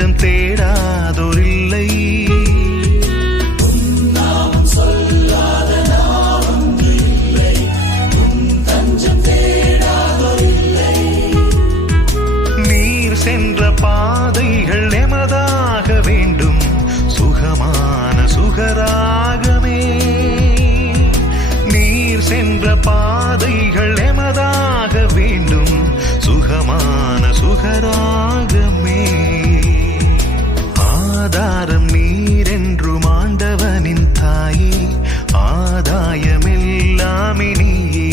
தஞ்சம் தேடாதோரில்லை. சென்ற பாதைகள் எமதாக வேண்டும், சுகமான சுகராகமே. நீர் சென்ற பாதைகள் எமதாக வேண்டும், சுகமான சுகராகமே. ஆதாரம் நீர் என்றும் ஆண்டவனின் தாயே, ஆதாயமெல்லாமே நீயே.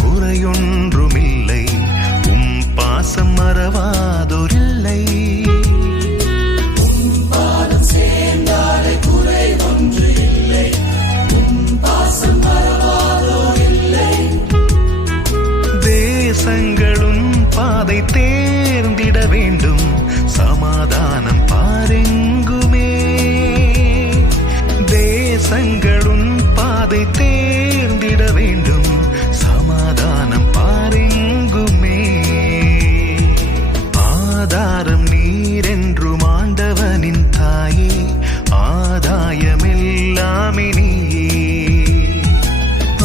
குறையொன்றுமில்லை, பாசம் மறவாதோரில்லை. பாதம் சேர்ந்தாலே குறை ஒன்று இல்லை, பாசம் மறவாதோரில்லை. தேசங்களும் பாதை தேர்ந்திட வேண்டும், சமாதானம் பாரெங்குமே. தேசங்களும் பாதை தேர்ந்திட வேண்டும், சமாதானம் பாரெங்குமே. ஆதாரம் நீர் என்றும் ஆண்டவனின் தாயே, ஆதாயமெல்லாமே நீயே.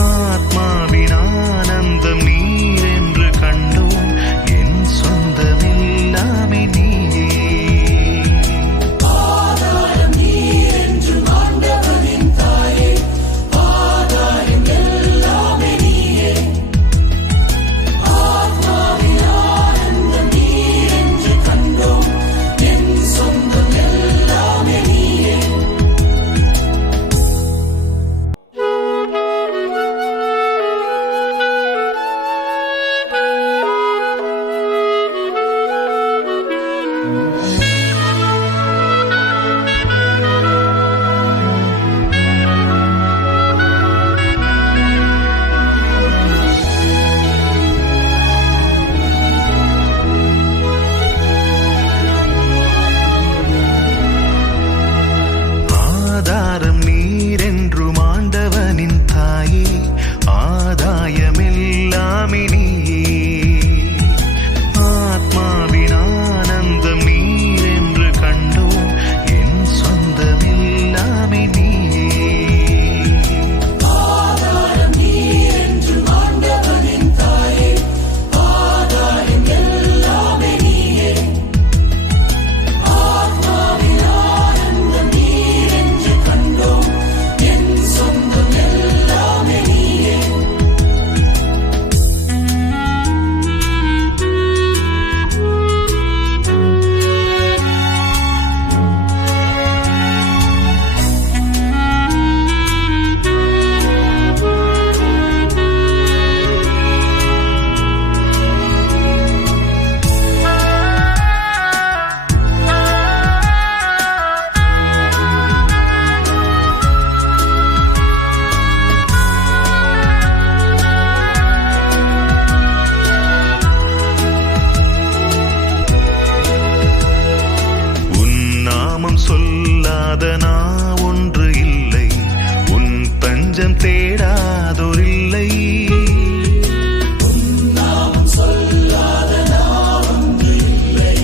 ஆத்மாவின் ஆனந்தம் நீர் என்று கண்டோம், என் சொந்தமெல்லாமே நீயே. ஆதாரம் நீர் என்றும் ஆண்டவனின் தாயே, ஆதாயம் எல்லாமே நீயே. ஆத்மாவின் ஆனந்தம் நீர் என்று கண்டோம், என் சொந்தம் எல்லாமே நீயே. ஆதாரம் நீர் என்றும் ஆண்டவனின் தாயே, ஆதாயமெல்லாமே நீயே. ஆத்மாவின் ஆனந்தம் நீர் என்று கண்டோம், என் சொந்தமெல்லாமே நீயே. ஆதாரம் நீர் என்றும் ஆண்டவனின் தாயே, ஆதாயம் எல்லாமே நீயே. ஆத்மாவின் ஆனந்தம் நீர் என்று கண்டோம், என் சொந்தம் எல்லாமே நீயே. உன் நாமம் சொல்லாத நான் ஒன்று இல்லை, உன் தஞ்சம் தேடாதோரில்லை. நாமம் சொல்லாத நான் ஒன்று இல்லை,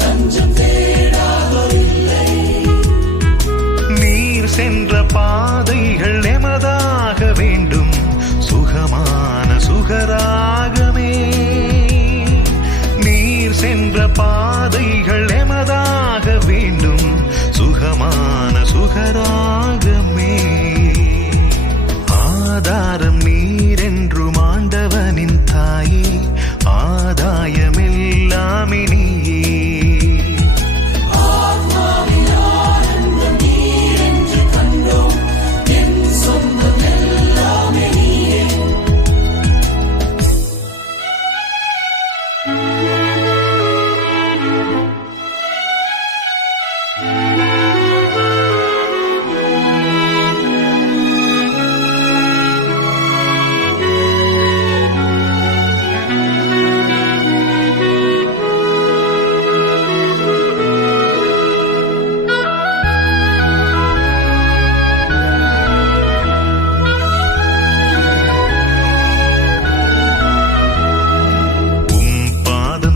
தஞ்சம் தேடாதோரில்லை. நீர் சென்ற பாதைகள் எமதாக வேண்டும், சுகமான சுகராகமே. நீர் சென்ற பாதைகள் எமதாக வேண்டும், சுகமான சுகராகமே. ஆதாரம் நீர் என்றும் ஆண்டவனின் தாயே, ஆதாயமெல்லாமே நீயே. ஆத்மா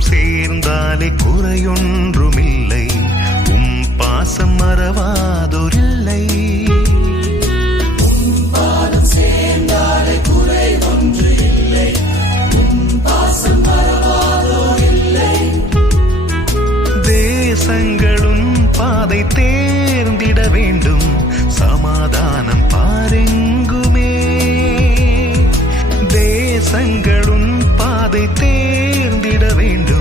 சேர்ந்தாலே குறையொன்றுமில்லை, பாசம் மறவாதோரில்லை. பாதம் சேர்ந்தாலே குறை ஒன்று இல்லை, பாசம் மறவாதோ இல்லை. தேசங்களும் பாதை தேர்ந்திட வேண்டும், சமாதானம் பாரெங்குமே. தேசங்களும் பாதை தேர்ந்திட வேண்டும்,